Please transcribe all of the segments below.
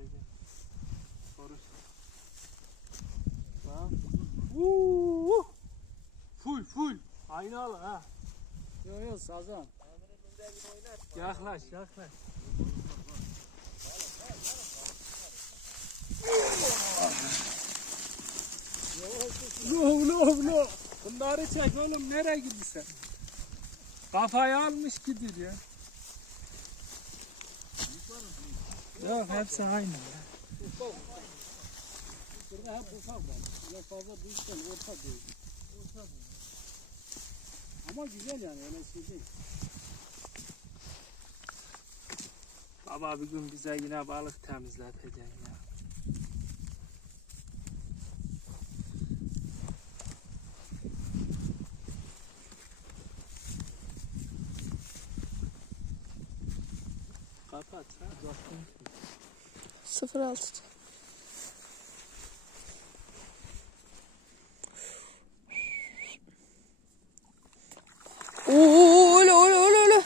Teyze. Konuş. Bak. Uuu. Full full. Aynı al ha. Yok yok sazan. Yaklaş yaklaş. No no no. Bunları çek oğlum nereye gidiyorsun? Kafayı almış gidiyor ya. Yok hepsi aynı ya. Burada hep ufak var. Ya fazla büyük değil, orta değil. Ama güzel yani öyle şey değil. Baba bir gün bize yine balık temizleteceksin ya. Ha. Sıfır altı. Oo, öyle öyle öyle öyle.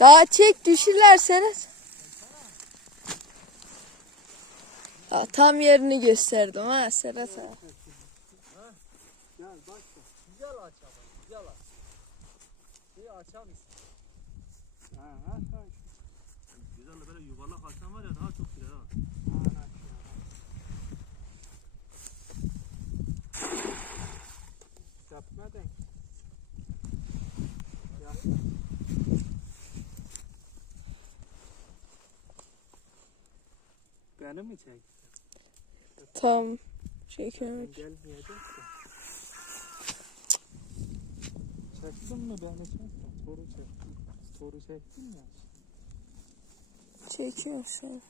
Daha çek düşürlerseniz. Ya, tam yerini gösterdim ha Serhat abi. Gel bak. Güzel aç ama güzel aç. Şeyi açar mısın? Ha, ha, ha. Güzel de böyle yuvarlak açan var ya daha çok girer ha. Yapmadan. Ya. Beni mi çek? Tam çekiyorum. Gelmeyecek de. Çektin mi beni çek? Soru çektim. Soru çektin mi? Çekiyorum şu an.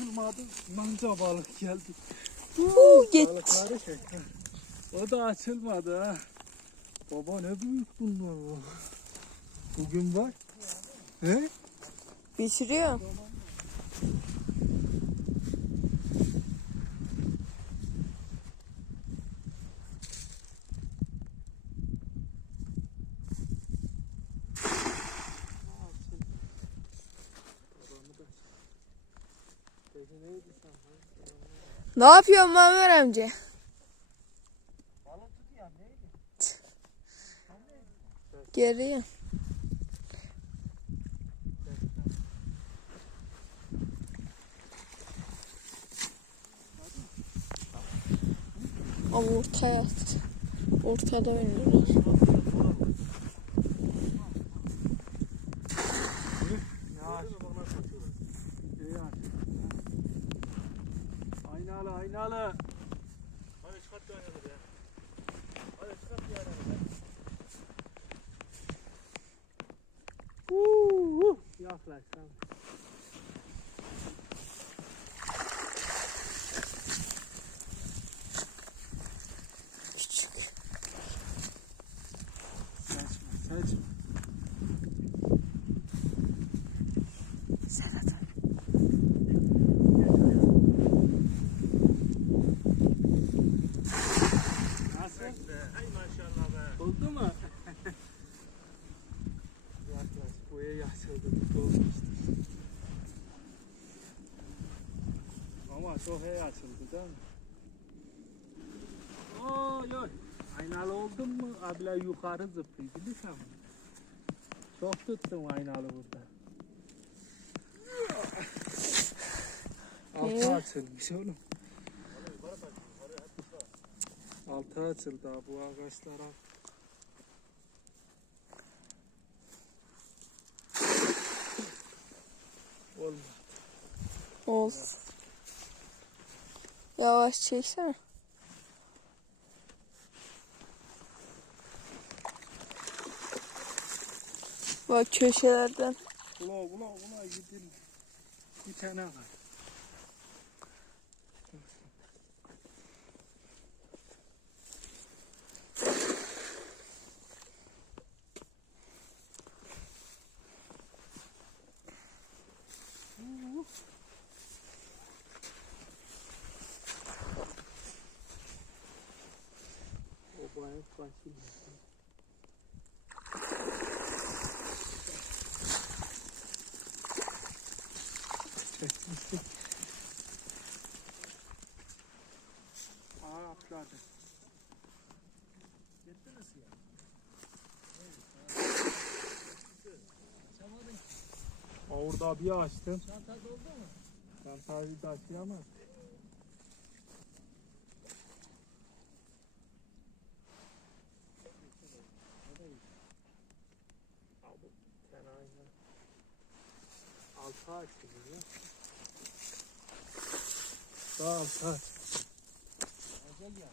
Açılmadı. Manca balık geldi. Balıkları çek. ha. O da açılmadı ha. Baba ne büyük bunlar bu. Bugün var. He? Bitiriyor. Ne yapıyorsun Mamer amca? Geriye. Ama ortaya. Ortada oynuyorlar. Ya. İyi ya. Aynalı aynalı. Hadi çıkart bir ayağını be. Hadi çıkart bir ayağını be. Uuu. Yaklaş tamam. Küçük. Saçma saçma. Serhat abi. Nasıl? Be, Hay maşallah be. Oldu mu? Yaklaş. Boya yaşıldı. Olmuştu. İyi açıldı değil mi? Oy oy. Aynalı oldun mu? Abla yukarı zıplıyor. Bilirsen mi? Çok tuttum aynalı burada. Altı açılmış oğlum. Altı açıldı ha bu ağaçlar. Olmadı. Olsun. Yavaş çeksene. Bak köşelerden. Ula ula ula gidin. Bir tane var. Aa atladı. Suya? Açamadın ki. Orada bir açtım. Çanta doldu mu? Ben tabii taşıyamam. Fena ya. Altı açılıyor. Daha altı aç. Acel ya.